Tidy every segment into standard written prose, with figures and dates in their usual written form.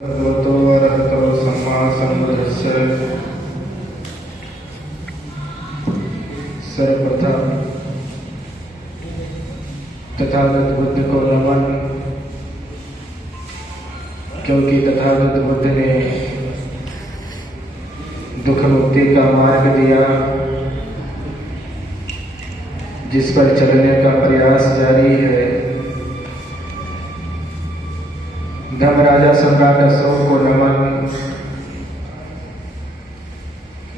भगवतो अरहतो सम्मा सम्बुद्धस्य। सर्वप्रथम तथागत बुद्ध को नमन, क्योंकि तथागत बुद्ध ने दुख मुक्ति का मार्ग दिया, जिस पर चलने का प्रयास जारी है। धर्मराजा सम्राट अशोक को नमन,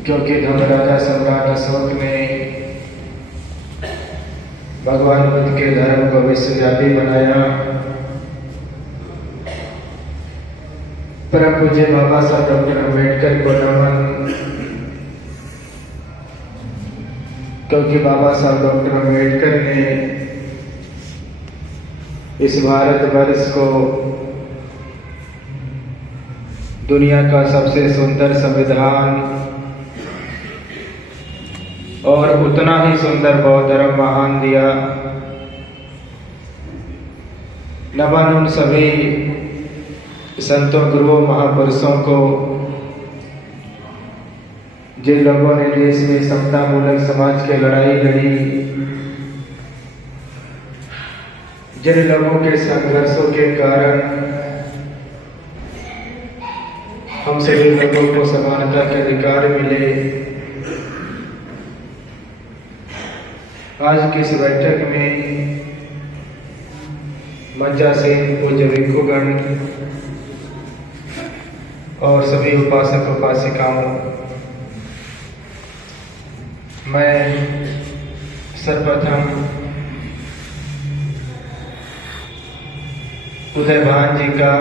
क्योंकि धर्मराजा सम्राट अशोक ने भगवान बुद्ध के धर्म को विश्वव्यापी बनाया। परम पूज्य बाबा साहब डॉक्टर अम्बेडकर को नमन, क्योंकि बाबा साहब डॉक्टर अम्बेडकर ने इस भारतवर्ष को दुनिया का सबसे सुंदर संविधान और उतना ही सुंदर बौद्ध धर्म महान दिया। नमन उन सभी संतों, गुरुओं, महापुरुषों को जिन लोगों ने देश में समता मूलक समाज की लड़ाई लड़ी, जिन लोगों के संघर्षों के कारण हम सभी लोगों को समानता के अधिकार मिले। आज की इस बैठक में मंचासीन पूज्य भिक्षुगण और सभी उपासक उपासिकाओं, मैं सर्वप्रथम उदय भान जी का,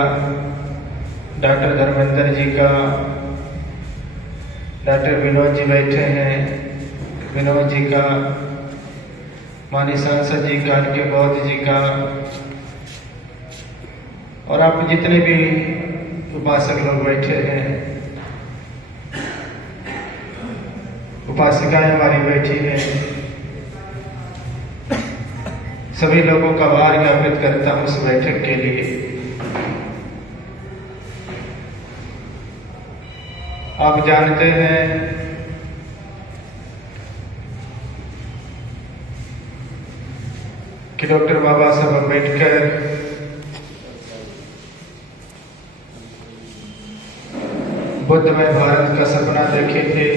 डॉक्टर धर्मेंद्र जी का, डॉक्टर विनोद जी बैठे हैं, विनोद जी का, माननीय सांसद जी का, के बौद्ध जी का, और आप जितने भी उपासक लोग बैठे हैं, उपासिकाएं हमारी बैठी हैं, सभी लोगों का आभार ज्ञापित करता हूं इस बैठक के लिए। आप जानते हैं कि डॉक्टर बाबा साहब अम्बेडकर बुद्धमय भारत का सपना देखे थे।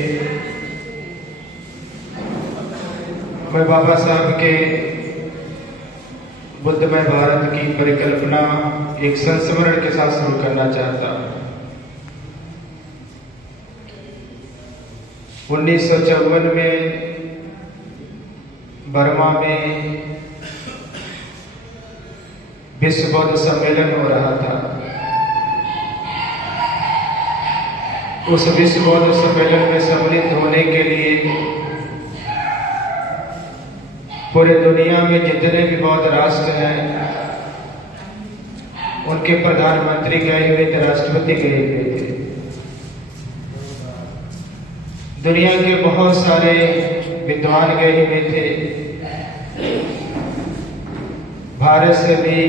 मैं बाबा साहब के बुद्धमय भारत की परिकल्पना एक संस्मरण के साथ शुरू करना चाहता हूं। 1954 में बर्मा में विश्व बौद्ध सम्मेलन हो रहा था। उस विश्व बौद्ध सम्मेलन में सम्मिलित होने के लिए पूरे दुनिया में जितने भी बौद्ध राष्ट्र हैं, उनके प्रधानमंत्री गए हुए थे, राष्ट्रपति गए हुए थे। दुनिया के बहुत सारे विद्वान गए हुए थे। भारत से भी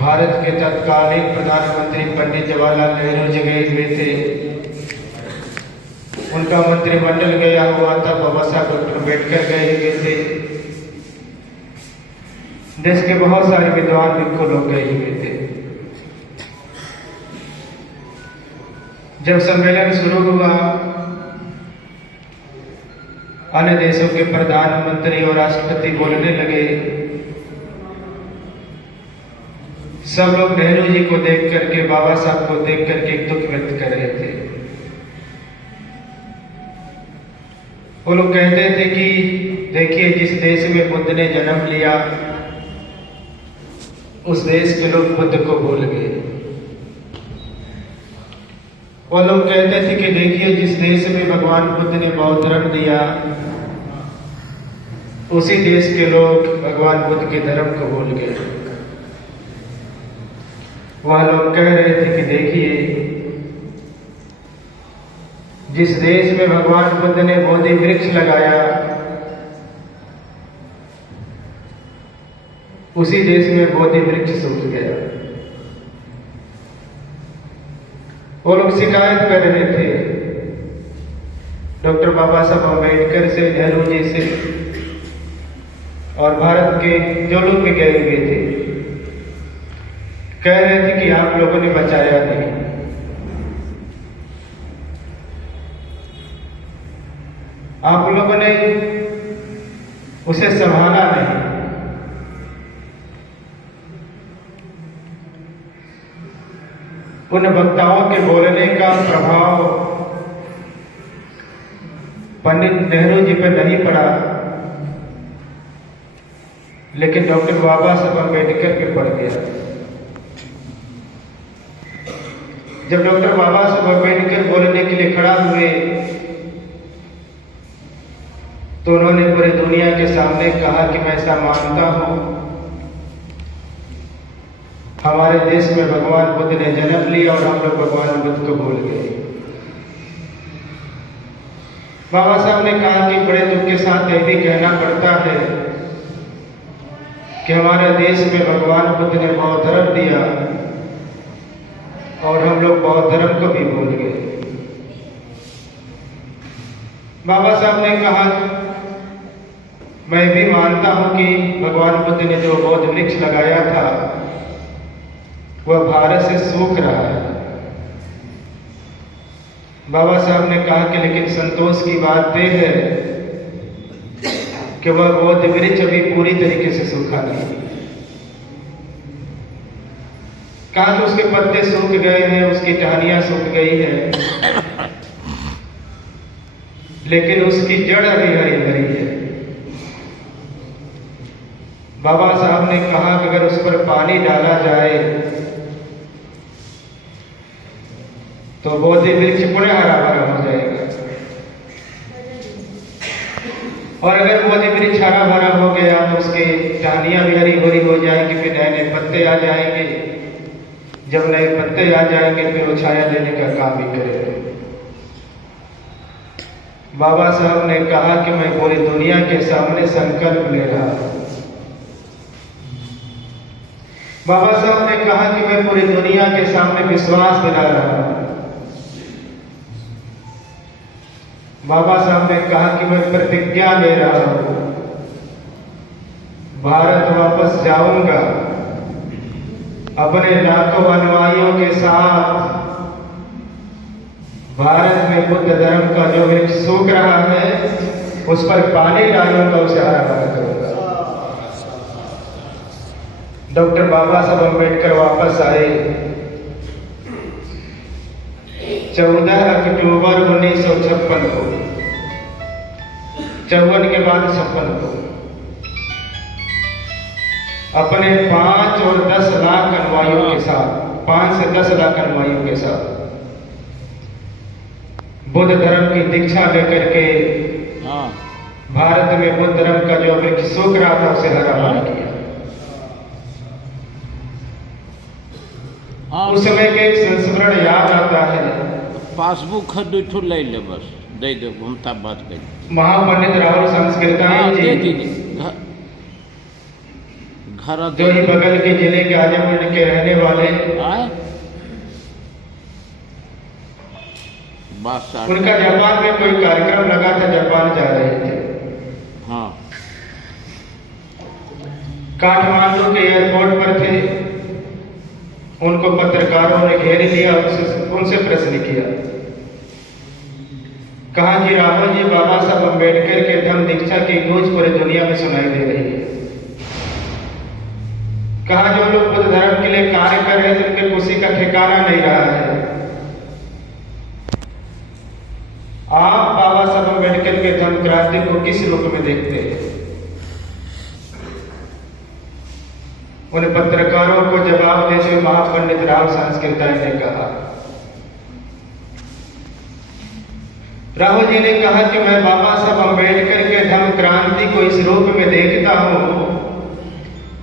भारत के तत्कालीन प्रधानमंत्री पंडित जवाहरलाल नेहरू जी गए हुए थे। उनका मंत्रिमंडल गया हुआ था। बाबा साहब डॉक्टर अम्बेडकर गए हुए थे। देश के बहुत सारे विद्वान भिक्षु लोग गए हुए थे। जब सम्मेलन शुरू हुआ, अन्य देशों के प्रधानमंत्री और राष्ट्रपति बोलने लगे। सब लोग नेहरू जी को देख करके, बाबा साहब को देख करके एक दुख व्यक्त कर रहे थे। वो लोग कहते थे कि देखिए, जिस देश में बुद्ध ने जन्म लिया, उस देश के लोग बुद्ध को भूल गए। वो लोग कहते थे कि देखिए, जिस देश में भगवान बुद्ध ने बौद्ध धर्म दिया, उसी देश के लोग भगवान बुद्ध के धर्म को भूल गए। वह लोग कह रहे थे कि देखिए, जिस देश में भगवान बुद्ध ने बोधि वृक्ष लगाया, उसी देश में बोधि वृक्ष सूख गया। वो लोग शिकायत कर रहे थे डॉक्टर बाबा साहब अम्बेडकर से, नेहरू जी से और भारत के जो लोग भी गए हुए थे, कह रहे थे कि आप लोगों ने बचाया नहीं। आप लोगों ने उसे संभाला नहीं। उन वक्ताओं के बोलने का प्रभाव पंडित नेहरू जी पर नहीं पड़ा, लेकिन डॉक्टर बाबा साहब अम्बेडकर पे पड़ गया। जब डॉक्टर बाबा साहब अम्बेडकर बोलने के लिए खड़ा हुए तो उन्होंने पूरी दुनिया के सामने कहा कि मैं ऐसा मानता हूं, हमारे देश में भगवान बुद्ध ने जन्म लिया और हम लोग भगवान बुद्ध को भूल गए। बाबा साहब ने कहा कि बड़े दुख के साथ यह भी कहना पड़ता है कि हमारे देश में भगवान बुद्ध ने बौद्ध धर्म दिया और हम लोग बौद्ध धर्म को भी भूल गए। बाबा साहब ने कहा मैं भी मानता हूं कि भगवान बुद्ध ने जो बौद्ध वृक्ष लगाया था वह भारत से सूख रहा है। बाबा साहब ने कहा कि लेकिन संतोष की बात यह है कि वह बौद्ध वृक्ष अभी पूरी तरीके से सूखा नहीं। कहा कि उसके पत्ते सूख गए हैं, उसकी टहनियां सूख गई है, लेकिन उसकी जड़ अभी हरी भरी है। बाबा साहब ने कहा कि अगर उस पर पानी डाला जाए तो बौद्ध वृक्ष पुनः हरा भरा हो जाएगा, और अगर बौद्ध वृक्ष हरा भरा हो गया तो उसके टहनियां भी हरी भरी हो जाएंगी, फिर नए नए पत्ते आ जाएंगे। जब नए पत्ते आ जाएंगे फिर वो छाया देने का काम भी करेगा। बाबा साहब ने कहा कि मैं पूरी दुनिया के सामने संकल्प ले रहा हूं। बाबा साहब ने कहा कि मैं पूरी दुनिया के सामने विश्वास दिला रहा हूं। बाबा साहब ने कहा कि मैं प्रतिज्ञा ले रहा हूं, भारत वापस जाऊंगा अपने लाखों अनुयायियों के साथ। भारत में बुद्ध धर्म का जो वृक्ष सूख रहा है उस पर पानी डालूंगा, उसे हरा भरा करूंगा। डॉक्टर बाबा साहब अम्बेडकर वापस आए 14 अक्टूबर 1956 को, 54 के बाद 56 को, अपने 5 और 10 लाख अनुयायियों के साथ, 5 से 10 लाख अनुयायियों के साथ बुद्ध धर्म की दीक्षा लेकर के भारत में बुद्ध धर्म का जो वृक्ष सूख रहा था उसे हरा भरा किया। उस समय के एक संस्मरण याद आता है। पासबुक खरीदो ले ले, बस दे दो, हम तब बात करें। महापंडित राहुल संस्कृतानंद जी घर जो ही बगल के जिले के आजमगढ़ के रहने वाले, उनका जापान में कोई कार्यक्रम लगा था, जापान जा रहे थे। हाँ, काठमांडू के एयरपोर्ट पर थे। उनको पत्रकारों ने घेर लिया, उनसे प्रश्न किया। कहा कि राहुल जी, बाबा साहब अम्बेडकर के धम्म दीक्षा की गूंज पूरी दुनिया में सुनाई दे रही है। कहा जो लोग बुद्ध धर्म के लिए कार्य कर रहे थे उनके खुशी का ठिकाना नहीं रहा है। आप बाबा साहब अम्बेडकर के धम्म क्रांति को किस रूप में देखते हैं? उन पत्रकारों को जवाब देते हुए महापंडित राहुल संस्कृतानंद ने कहा, राहुल जी ने कहा कि मैं बाबा साहब अम्बेडकर के धम्म क्रांति को इस रूप में देखता हूं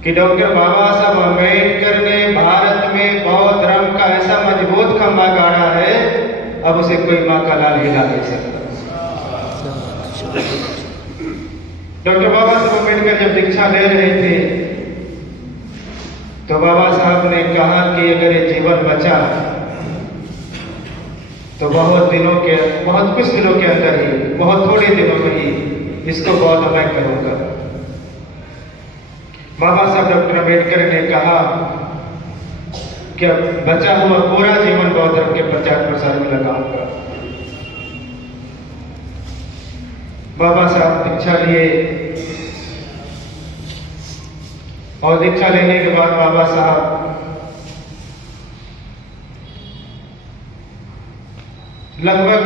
कि डॉक्टर बाबा साहब अम्बेडकर ने भारत में बौद्ध धर्म का ऐसा मजबूत खंभा गाड़ा है, अब उसे कोई मां का लाल हिला नहीं सकता। डॉक्टर बाबा साहब अम्बेडकर जब दीक्षा ले रहे थे तो बाबा साहब ने कहा कि अगर ये जीवन बचा तो बहुत कुछ दिनों के अंदर ही, बहुत थोड़े दिनों में ही इसको बौद्ध मैं करूंगा। बाबा साहब डॉक्टर अम्बेडकर ने कहा कि बचा हुआ पूरा जीवन बौद्ध धर्म के प्रचार प्रसार में लगाऊंगा। बाबा साहब दीक्षा लिए और दीक्षा लेने के बाद बाबा साहब लगभग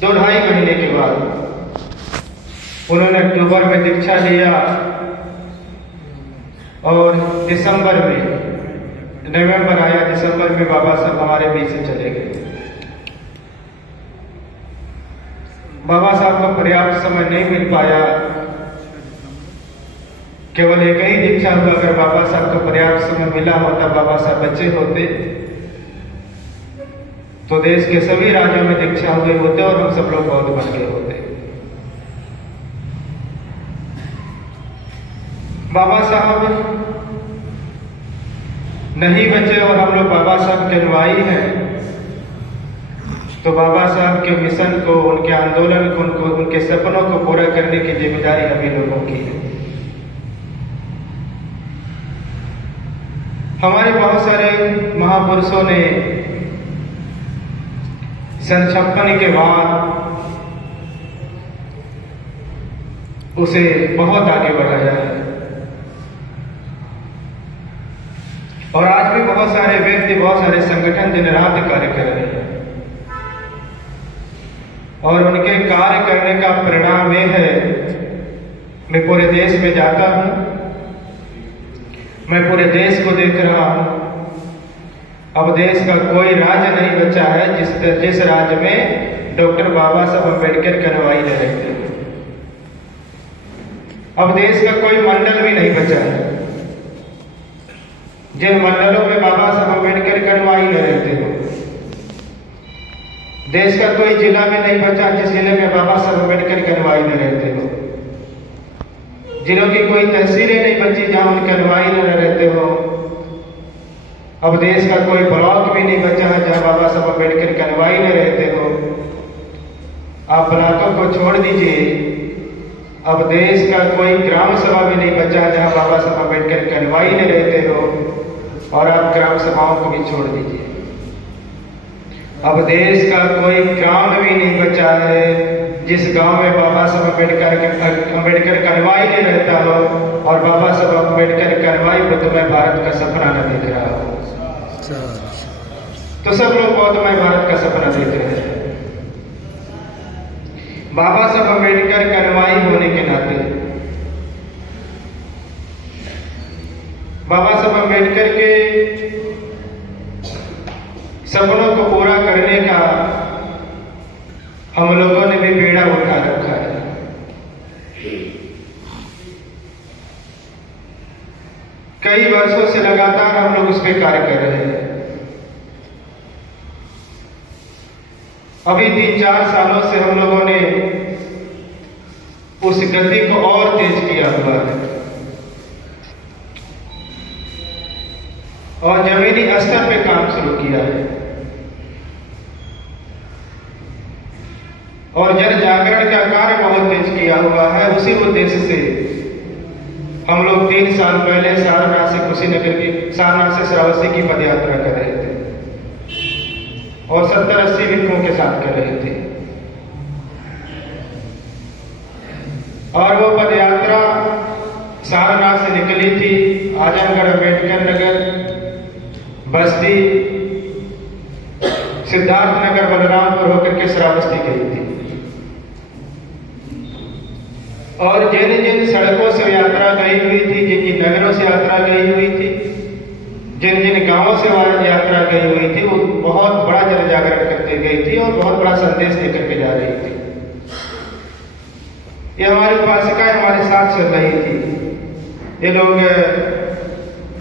2-2.5 महीने के बाद उन्होंने अक्टूबर में दीक्षा लिया और दिसंबर में, नवंबर आया, दिसंबर में बाबा साहब हमारे बीच से चले गए। बाबा साहब को पर्याप्त समय नहीं मिल पाया, केवल एक ही दीक्षा हुआ। अगर बाबा साहब को पर्याप्त समय मिला होता, बाबा साहब बच्चे होते, तो देश के सभी राज्यों में दीक्षा हुए होते और हम सब लोग बौद्ध बन गए होते। बाबा साहब नहीं बचे और हम लोग बाबा साहब के अनुयायी हैं, तो बाबा साहब के मिशन को, उनके आंदोलन को, उनके सपनों को पूरा करने की जिम्मेदारी हम ही लोगों की है। हमारे बहुत सारे महापुरुषों ने सन 56 के बाद उसे बहुत आगे बढ़ाया है और आज भी बहुत सारे व्यक्ति, बहुत सारे संगठन दिन रात कार्य कर रहे हैं और उनके कार्य करने का परिणाम यह है, मैं पूरे देश में जाता हूं, मैं पूरे देश को देख रहा हूं। अब देश का कोई राज्य नहीं बचा है जिस राज्य में डॉक्टर बाबा साहब अम्बेडकर के अनुयायी न रहते। अब देश का कोई मंडल भी नहीं बचा है जिन मंडलों में बाबा साहब अम्बेडकर के अनुयायी न रहते हो। देश का कोई जिला भी नहीं बचा जिस जिले में बाबा साहब अम्बेडकर के अनुयायी न रहते हो। जिलों की कोई तहसीलें नहीं बची जहां उनके अनुयायी न रहते हो। अब देश का कोई ब्लॉक भी नहीं बचा है जहां बाबा साहब अम्बेडकर के अनुयायी न रहते हो। आप ब्लॉकों को छोड़ दीजिए, अब देश का कोई ग्राम सभा भी नहीं बचा जहां बाबा साहब अम्बेडकर के अनुयायी न रहते हो और आप ग्राम सभाओं को भी छोड़ दीजिए। अब देश का कोई गांव भी नहीं बचा है जिस गांव में बाबा साहब अम्बेडकर का अनुयायी नहीं रहता हो और बाबा साहब अम्बेडकर का अनुयायी बुद्धमय भारत का सपना न देख रहा हो। तो सब लोग बौद्धमय भारत का सपना देख रहे हैं। बाबा साहब अम्बेडकर का अनुयायी होने के नाते बाबा साहब अम्बेडकर के सपनों को पूरा करने का हम लोगों ने भी बेड़ा उठा रखा है। कई वर्षों से लगातार हम लोग उस पर कार्य कर रहे हैं। अभी 3-4 सालों से हम लोगों ने उस गति को और तेज किया हुआ है और जमीनी स्तर पे काम शुरू किया है और जन जागरण का कार्य बहुत तेज किया हुआ है। उसी उद्देश्य से हम लोग 3 साल पहले सारनाथ से कुशीनगर की, सारनाथ से श्रावस्ती की पदयात्रा कर रहे थे और 70-80 भिक्षुओं के साथ कर रहे थे और वो पदयात्रा सारनाथ से निकली थी, आजमगढ़, अम्बेडकर नगर, बस्ती, सिद्धार्थ नगर, बलरामपुर होकर के श्रावस्ती गई थी और जिन जिन सड़कों से यात्रा गई हुई थी, जिन जिन नगरों से यात्रा गई हुई थी, जिन जिन गांवों से यात्रा गई हुई थी, वो बहुत बड़ा जन जागरण करते गई थी और बहुत बड़ा संदेश लेकर के जा रही थी। ये हमारी उपासिकाएं हमारे साथ चल रही थी। ये लोग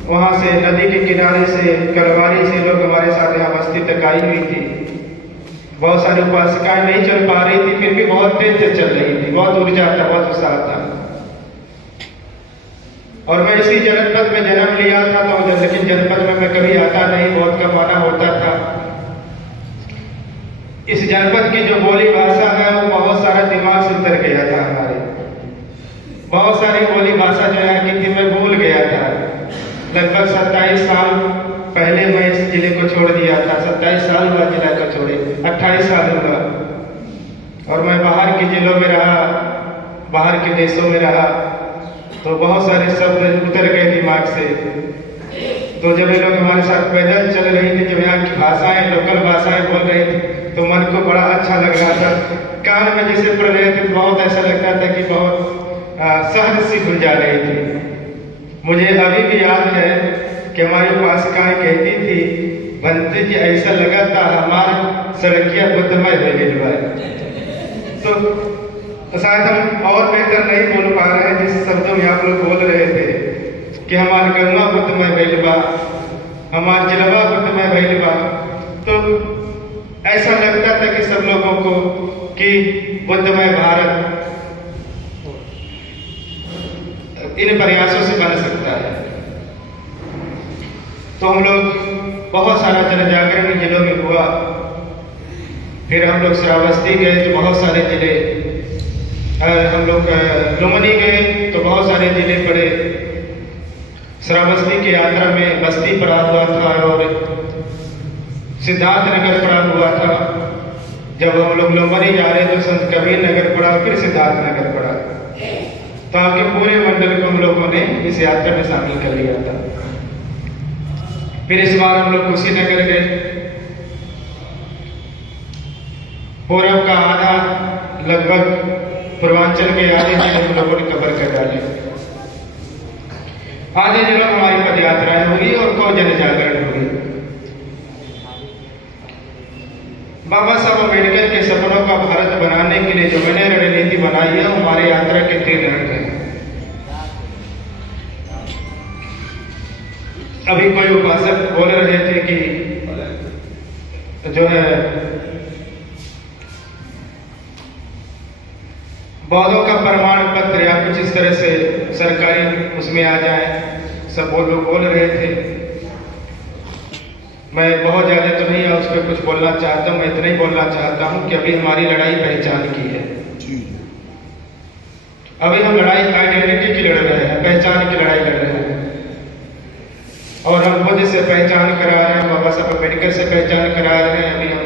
वहां से नदी के किनारे से, कलवारी से लोग हमारे साथ यहाँ बस्ती तक आई हुई थी। बहुत सारी उपासिकाएं नहीं चल पा रही थी, फिर भी बहुत तेज से चल रही थी, बहुत ऊर्जा था, बहुत उत्साह था। और मैं इसी जनपद में जन्म लिया था, तो लेकिन जनपद में मैं कभी आता नहीं, बहुत कम आना होता था। इस जनपद की जो बोली भाषा है वो बहुत सारा दिमाग से उतर गया था हमारे। बहुत सारी बोली भाषा जो है कि मैं भूल गया था। लगभग 27 साल पहले मैं इस जिले को छोड़ दिया था। 27 साल हुआ जिला को छोड़े, 28 साल हुआ। और मैं बाहर के जिलों में रहा, बाहर के देशों में रहा, तो बहुत सारे शब्द उतर गए दिमाग से। तो जब ये लोग हमारे साथ पैदल चल रही थी, जब यहाँ की भाषाएं, लोकल भाषाएं बोल रहे थे, तो मन को बड़ा अच्छा लग रहा था। कान में जैसे पड़ रहे थे तो बहुत ऐसा लगता था कि बहुत सहज सी खुल जा रही थी। मुझे अभी भी याद है कि हमारी उपासिकाएं कहती थी, बनते जी ऐसा लगा था हमारा सड़किया बुद्धमय हो गई। तो शायद हम और बेहतर नहीं बोल पा रहे हैं जिस शब्दों में आप लोग बोल रहे थे कि हमारे गंगा बुद्धमय भैलबा, हमारे जिलवा बुद्धमय भैलबा। तो ऐसा लगता था कि सब लोगों को कि बुद्धमय भारत इन प्रयासों से बन सकता है। तो हम लोग बहुत सारा जन जागरण जिलों में हुआ। फिर हम लोग श्रावस्ती गए तो बहुत सारे जिले, हम लोग लुम्बिनी गए तो बहुत सारे जिले पड़े। श्रावस्ती की यात्रा में बस्ती पड़ा हुआ था और सिद्धार्थ नगर पड़ा हुआ था। जब हम लोग लुम्बिनी जा रहे तो संत कबीर नगर पड़ा, फिर सिद्धार्थ नगर पड़ा। तो आपके पूरे मंडल को हम लोगों ने इस यात्रा में शामिल कर लिया था। फिर इस बार हम लोग कुशीनगर गए। पूर्व का आधा, लगभग पूर्वांचल के आधे जिले हम लोगों ने कवर कर डाले। आधे जिलों में हमारी पद यात्राएं हुई और को जन जागरण हुई। बाबा साहब अम्बेडकर के सपनों का भारत बनाने के लिए जो मैंने रणनीति बनाई है, हमारे यात्रा के 3 रंग हैं। अभी कोई उपासक बोल रहे थे कि जो है बौद्धों का प्रमाण पत्र या कुछ इस तरह से सरकारी उसमें आ जाए, सब वो लोग बोल रहे थे। मैं बहुत ज्यादा तो नहीं उस पर कुछ बोलना चाहता हूँ। मैं इतना ही बोलना चाहता हूँ कि अभी हमारी लड़ाई पहचान की है। अभी हम लड़ाई आइडेंटिटी की लड़ रहे हैं, पहचान की लड़ाई लड़ रहे हैं। और हम खुद से पहचान करा रहे हैं, बाबा साहब अम्बेडकर से पहचान करा रहे हैं। अभी हम